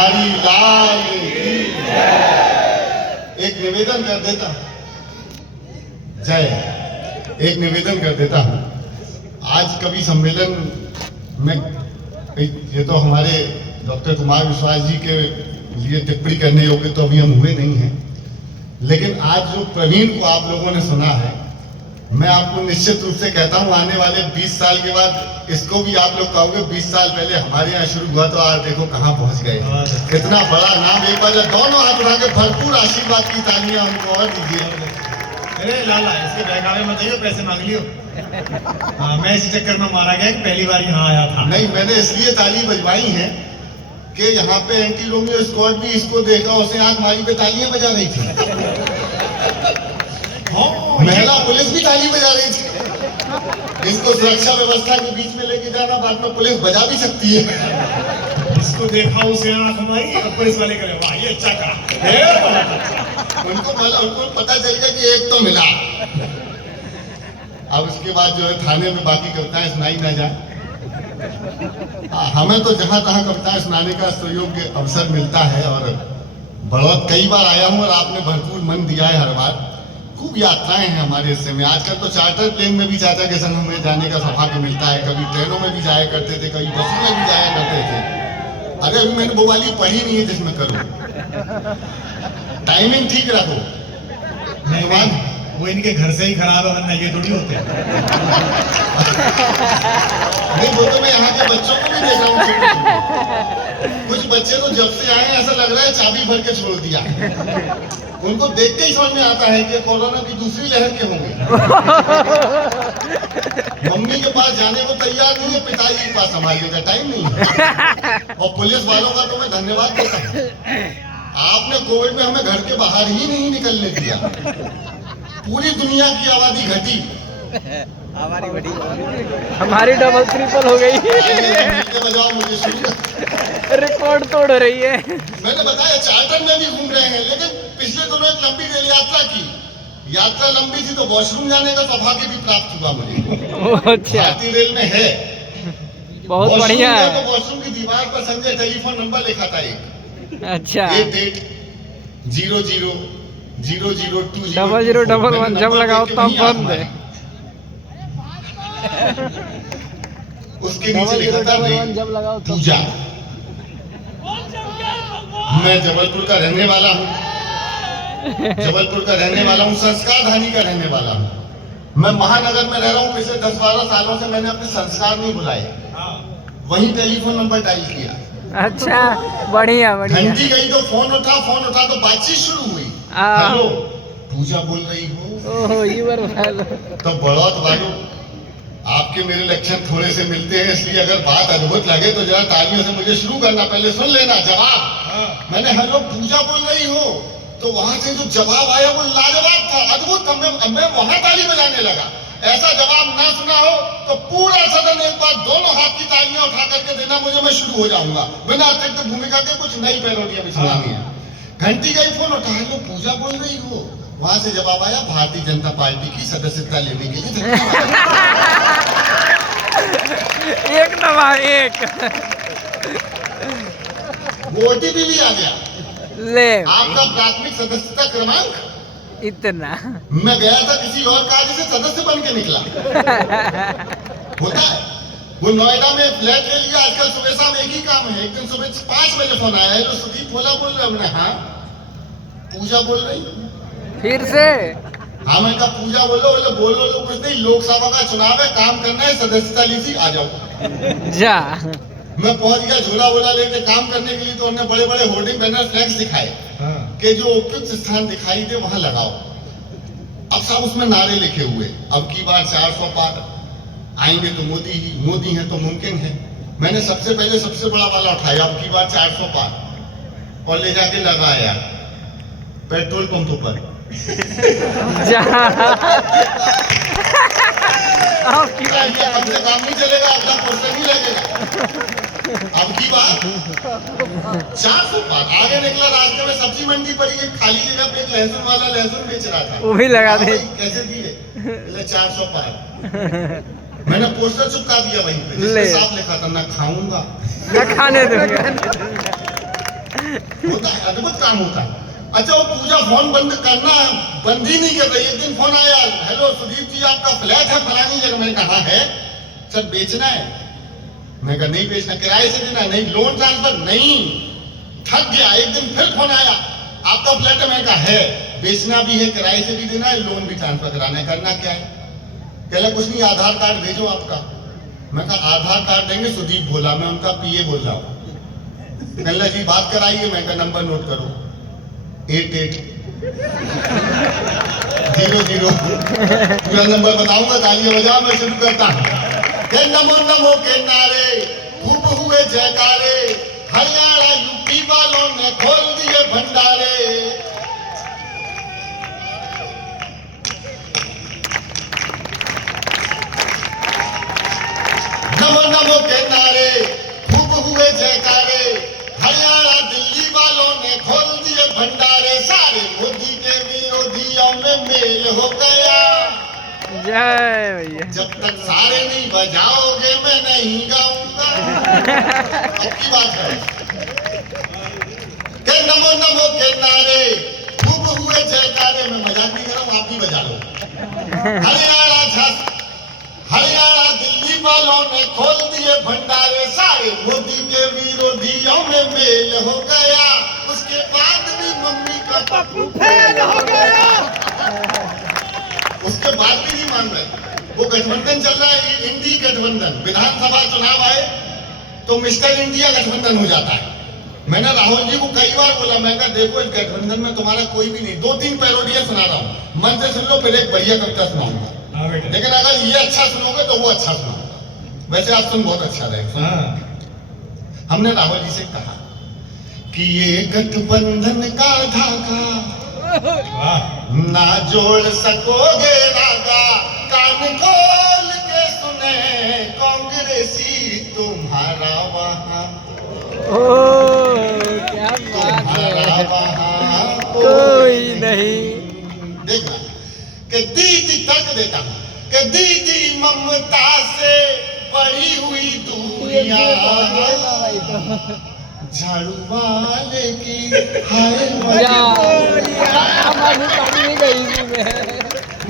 लाल की एक निवेदन कर देता जय एक निवेदन कर देता हूं। आज कवि सम्मेलन में ये तो हमारे डॉक्टर कुमार विश्वास जी के लिए टिप्पणी करने योग्य तो अभी हम हुए नहीं हैं, लेकिन आज जो प्रवीण को आप लोगों ने सुना है, मैं आपको निश्चित रूप से कहता हूं आने वाले 20 साल के बाद इसको भी आप लोग कहोगे 20 साल पहले हमारे यहाँ शुरू हुआ तो आज देखो कहाँ पहुंच गए। कितना बड़ा नाम। एक बार दोनों हाथ उठा के भरपूर आशीर्वाद की तालियां हमको और दीजिए। अरे लाला इसके बहकावे मत आइयो, पैसे मांग लियो। मैं इसी चक्कर में मारा गया कि पहली बार यहाँ आया था। नहीं, मैंने इसलिए ताली बजवाई है कि यहाँ पे एंटी रोमियो स्क्वाड भी इसको देखा, उसे आंख मारी पे तालियां बजा रही थी। महिला पुलिस भी ताली बजा रही थी। इसको सुरक्षा व्यवस्था के बीच में लेके जाना, बाद में पुलिस बजा भी सकती है। इसको देखा उसे आंख हमारी, अब पुलिस वाले करे वाह ये अच्छा कहा। उनको पता चल गया कि एक तो मिला। अब उसके बाद जो है थाने में बाकी कविताएं सुनाई ना जाए। हमें तो जहां तहां कविताएं सुनाने का सुयोग्य अवसर मिलता है और बड़ौत कई बार आया हूं और आपने भरपूर मन दिया है हर बार। खूब यात्राएं हैं हमारे हिस्से में। आजकल तो चार्टर प्लेन में भी चाचा के संग हमें जाने का सौभाग्य मिलता है। कभी ट्रेनों में भी जाया करते थे, कभी बसों में भी जाया करते थे। अरे अभी मैंने वो वाली पढ़ी नहीं है जिसमें करूँ। टाइमिंग ठीक रखो। धन्यवाद। वो इनके घर से ही खराब है, वरना ये थोड़ी होते हैं। नहीं, वो तो मैं यहाँ के बच्चों को भी देखा हूँ। कुछ बच्चे तो जब से आए ऐसा लग रहा है चाबी भर के छोड़ दिया। उनको देखते ही समझ में आता है कि कोरोना की दूसरी लहर के होंगे। मम्मी के पास जाने को तैयार नहीं है, पिताजी के पास संभालने का टाइम नहीं है। और पुलिस वालों का तो मैं धन्यवाद देता हूँ। आपने कोविड में हमें घर के बाहर ही नहीं निकलने दिया। पूरी दुनिया की आबादी घटी, हमारी डबल ट्रिपल हो गई। बजाओ मुझे शुरू रिकॉर्ड तोड़ रही है। मैंने बताया चार्टर में भी घूम रहे हैं, लेकिन पिछले दिनों एक लंबी रेल यात्रा की। यात्रा लंबी थी तो वॉशरूम जाने का सौभाग्य भी प्राप्त हुआ मुझे। अच्छा, भारतीय रेल में है, बहुत बढ़िया है। तो वॉशरूम की दीवार पर संजय टेलीफोन नंबर लिखा था एक। अच्छा, 88000020 0011 जब लगाओ तब बंद है। उसके नीचे लिखा था जब लगाओ पूजा। मैं जबलपुर का रहने वाला हूँ, संस्कार धानी का रहने वाला हूँ। मैं महानगर में रह रहा हूँ। पिछले 10-12 सालों से मैंने अपने संस्कार नहीं भुलाए। वही टेलीफोन नंबर डायल किया। अच्छा, बढ़िया बढ़िया। घंटी गई तो फोन उठा तो बातचीत शुरू हुई। हेलो, पूजा बोल रही हो? ओह, तो बड़ौत वालों, आपके मेरे लक्षण थोड़े से मिलते हैं, इसलिए अगर बात अद्भुत लगे तो जरा तालियों से मुझे शुरू करना। पहले सुन लेना जवाब। मैंने हेलो पूजा बोल रही हो, तो वहां से जो जवाब आया वो लाजवाब था, अद्भुत था। मैं वहां ताली बजाने लगा। ऐसा जवाब ना सुना हो तो पूरा सदन एक बार दोनों हाथ की तालियां उठा करके देना मुझे, मैं शुरू हो जाऊंगा बिना अतिरिक्त भूमिका के। कुछ नई पैरोडियां भी सुनानी है। घंटी गई, फोन उठा, हेलो पूजा बोल रही हो। वहां से जवाब आया, भारतीय जनता पार्टी की सदस्यता लेने के लिए एक दवा एक ओटीपी भी आ गया। ले आपका प्राथमिक सदस्यता क्रमांक इतना। मैं गया था किसी और कार्य से, सदस्य बन के निकला। होता है। वो नोएडा में फ्लैट ले लिया। आजकल सुबह शाम एक ही काम है। एक दिन सुबह 5 बजे फोन आया, है सुदीप बोल रहे हमने। हाँ, पूजा बोल रही फिर से? हाँ, मैं कहा पूजा बोलो कुछ नहीं, लोकसभा का चुनाव है, काम करना है, सदस्यता लीजिए, आ जाओ। जा, मैं पहुंच गया झोला वोला लेके काम करने के लिए। तो उन्होंने बड़े बड़े होर्डिंग बैनर फ्लैक्स दिखाए कि जो उपयुक्त स्थान दिखाई दे वहां लगाओ। अब साहब उसमें नारे लिखे हुए, अब की बार 400 पार, आएंगे तो मोदी हैं तो मुमकिन है। मैंने सबसे पहले सबसे बड़ा वाला उठाया, अब की बार 400 पार, और ले जाके लगाया पेट्रोल पंपों पर। अब की बार काम नहीं चलेगा, अपना पोस्टर नहीं लगेगा। अब की बार 400 पार। आगे निकला, रास्ते में सब्जी मंडी पड़ी, एक खाली जगह पे एक लहसुन वाला लहसुन बेच रहा था। वो भी लगा दे। कैसे दिए? 400 पार। मैंने पोस्टर चिपका दिया वहीं पे, जिसमें साफ लिखा था, ना खाऊंगा ना खाने दूंगा। होता है, अद्भुत काम होता है। अच्छा वो पूजा फोन बंद करना बंद ही नहीं कर रही। एक दिन फोन आया, हेलो सुदीप जी आपका फ्लैट है फलानी जगह। मैंने कहा है सर बेचना है। मैं कहा नहीं बेचना, किराए से देना, नहीं लोन ट्रांसफर नहीं। थक गया। एक दिन फिर फोन आया, आपका फ्लैट है। मैं कहा है, बेचना भी है, किराए से भी देना है, लोन भी ट्रांसफर कराना है, करना क्या है? कहला कुछ नहीं, आधार कार्ड भेजो आपका। मैं कहा आधार कार्ड देंगे, सुदीप बोला, मैं उनका पीए बोल रहा हूँ। कहला जी बात कराइए। मैं कहा नंबर नोट करो, 8800। पूरा नंबर बताऊंगा, तालियां बजाओ, मैं शुरू करता हूँ। नमो नमो के नारे खूब हुए जयकारे, हरियाणा यूपी वालों ने खोल दिए भंडारे। नमो नमो के नारे खूब हुए जयकारे, हरियाणा दिल्ली वालों ने खोल दिए भंडारे। सारे मोदी के विरोधियों में मेल हो गया। जय भैया। जब तक सारे नहीं बजाओगे मैं नहीं गाऊंगा। अच्छी बात है कि नमो नमो के नारे खूब हुए जयकारे। मैं मजाक नहीं कर रहा हूं, आप भी बजा लो। हरियाणा दिल्ली वालों ने खोल दिए भंडारे। सारे मोदी के विरोधियों में मेल हो गया। उसके बाद भी मम्मी का पप्पू फेल हो गया। उसके बाद भी नहीं मान रहे। वो गठबंधन चल रहा है, इंडी गठबंधन। विधानसभा चुनाव आए तो मिस्टर इंडिया गठबंधन हो जाता है। मैंने राहुल जी को कई बार बोला, मैं कहा देखो इस गठबंधन में तुम्हारा कोई भी नहीं। 2-3 पैरोडियां सुना रहा हूँ, मन से सुन लो, फिर एक बढ़िया कविता सुनाऊंगा। लेकिन अगर ये अच्छा सुनोगे तो वो अच्छा सुनाऊंगा। वैसे आप सुन बहुत अच्छा रहेगा। हमने राहुल जी से कहा कि ये गठबंधन का धागा ना जोड़ सकोगे रागा। कान खोल के सुने कांग्रेसी तुम्हारा वहां, क्या बात तुम्हारा है, वहां कोई नहीं। देखना कि दीदी तक देता हूं कि दीदी ममता से बड़ी हुई दूरियां। झाड़ू वाले की हाय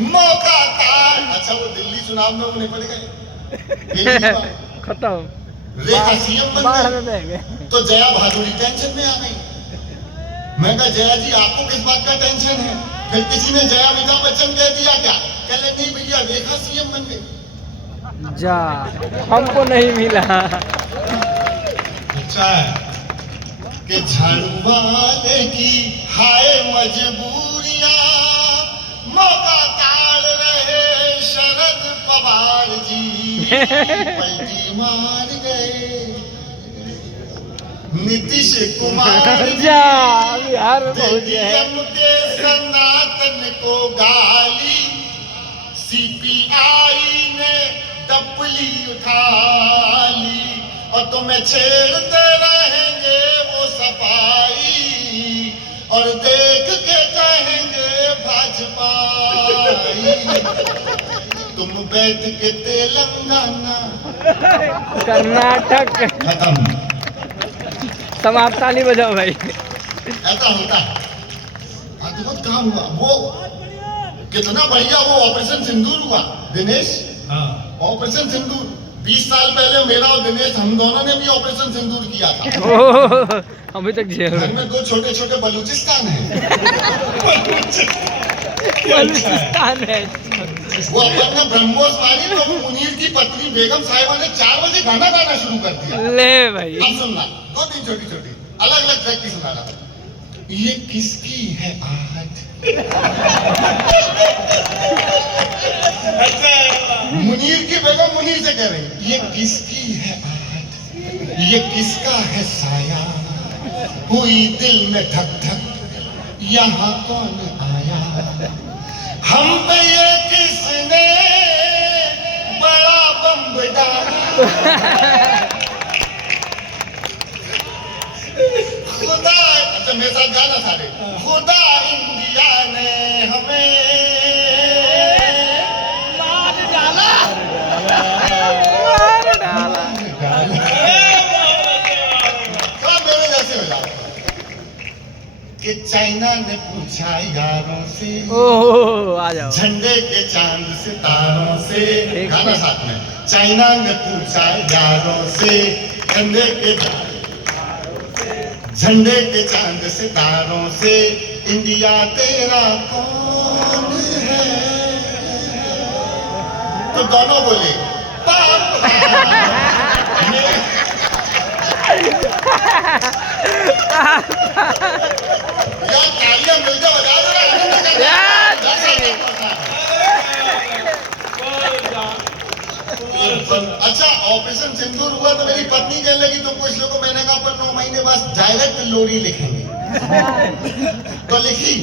मौका था। अच्छा वो दिल्ली चुनाव में उन्हें पड़ गए, खत्म। रेखा सीएम बन गई तो जया भादुड़ी टेंशन में आ गई। मैं कहा जया जी आपको किस बात का टेंशन है? फिर किसी ने जया अमिताभ बच्चन कह दिया क्या? कहले नहीं भैया रेखा सीएम बन गई। जा हमको नहीं मिला। अच्छा है कि झाड़ू वाले की हाय मजबूरियां, मौका ताड़ रहे शरद पवार जी, पलटी मार गए नीतीश कुमार जी। बिहार में बहुत है। DDM के सनातन को गाली, सीपीआई ने डपली उठा ली। और तुम्हें छेड़ते रहेंगे वो सफाई, और देख के कहेंगे भाजपाई। तुम बैठ के तेलंगाना कर्नाटक खत्म। समाप्त। ताली बजाओ भाई। ऐसा होता है, अद्भुत काम हुआ। वो कितना बढ़िया वो ऑपरेशन सिंदूर हुआ दिनेश। ऑपरेशन सिंदूर 20 साल पहले मेरा और दिनेश हम दोनों ने भी ऑपरेशन सिंदूर किया था। अभी तक जेल घर में 2 छोटे छोटे बलूचिस्तान है। बलूचिस्तान है। वो अपन ने ब्रह्मोस मारी तो मुनीर की पत्नी बेगम साहिबा ने 4 बजे गाना गाना शुरू कर दिया। ले भाई। अब सुनना 2-3 छोटी छोटी अलग अलग ट्रैक की सुना रहा। ये किसकी है आहट, मुनीर की बेगम मुनीर से कह रही ये किसकी है आहट, ये किसका है साया, हुई दिल में धक धक यहाँ कौन आया, हम पे ये किसने बड़ा बम डाला। खुदा, अच्छा मेरे साथ गाना सारे, खुदा इंडिया ने हमें मार डाला, मार डाला। मेरे जैसे हो जाओ। कि चाइना ने पूछा यारों से, ओह आ जाओ। झंडे के चांद सितारों से, गाना साथ में, चाइना ने पूछा यारों से, झंडे के चांद सितारों से, इंडिया तेरा कौन है? तो दोनों बोले पापा। यार तालियां मिलकर बजा दो ना, अच्छा ऑपरेशन सिंदूर हुआ तो मेरी पत्नी कहने लगी तुम कुछ लोगों को, मैंने कहा पर 9 महीने बाद डायरेक्ट लोरी लिखेंगे। तो लिखी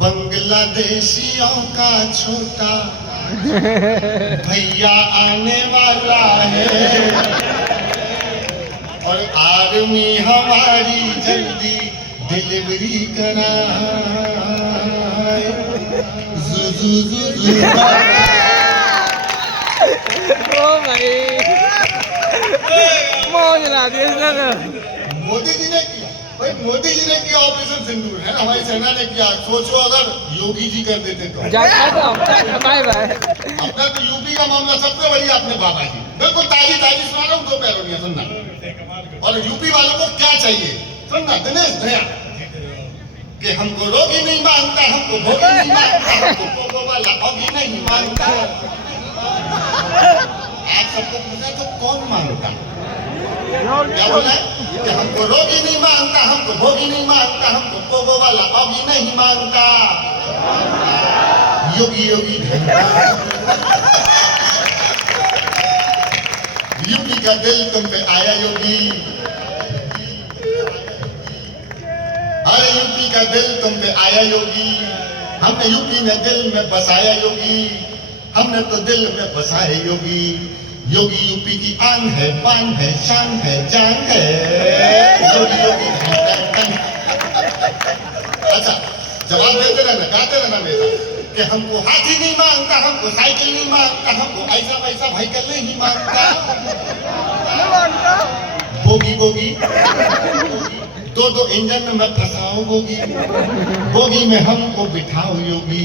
बांग्लादेशियों का छोटा भैया आने वाला है, और आर्मी हमारी जल्दी डिलीवरी कराए। ओ भाई मौज ला दी इसने तो। मोदी जी ने किया भाई, मोदी जी ने किया ऑपरेशन सिंदूर, है ना, हमारी सेना ने किया। सोचो अगर योगी जी कर देते तो। Bye bye. अपना तो यूपी का मामला सबसे बढ़िया अपने बाबा जी, बिल्कुल ताजी ताजी सुना रहा हूँ, 2 पैरों सुनना। और यूपी वालों को क्या चाहिए सुनना, दिनेश भैया, कि हमको रोगी नहीं मांगता, हमको भोगी नहीं मांगता, हमको पोगो वाला भोगी नहीं मांगता। आप सबको पूछा तो कौन मांगता? क्या बोला? कि हमको रोगी नहीं मांगता, हमको भोगी नहीं मांगता, हमको पोगो वाला भोगी नहीं मांगता। योगी योगी यूपी का दिल तुम पे आया योगी, अरे यूपी का दिल तुम पे आया योगी, हमने यूपी में दिल में बसाया योगी, हमने तो दिल में बसाए योगी। योगी यूपी की आन है, पान है, शान है, जान है, योगी योगी। अच्छा जवाब देते रहना, गाते रहना मेरा, कि हमको हाथी नहीं मांगता, हमको साइकिल नहीं मांगता, हमको ऐसा वैसा व्हीकल नहीं मांगता। बोगी बोगी 2-2 इंजन में फंसाओ बोगी, बोगी में हमको बिठाओ योगी।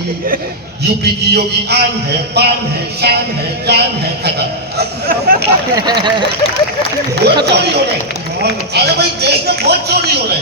यूपी की योगी आन है, पान है, शान है, जान है, खत्म। वोट चोरी हो रहे, अरे भाई देश में वोट चोरी हो रहे।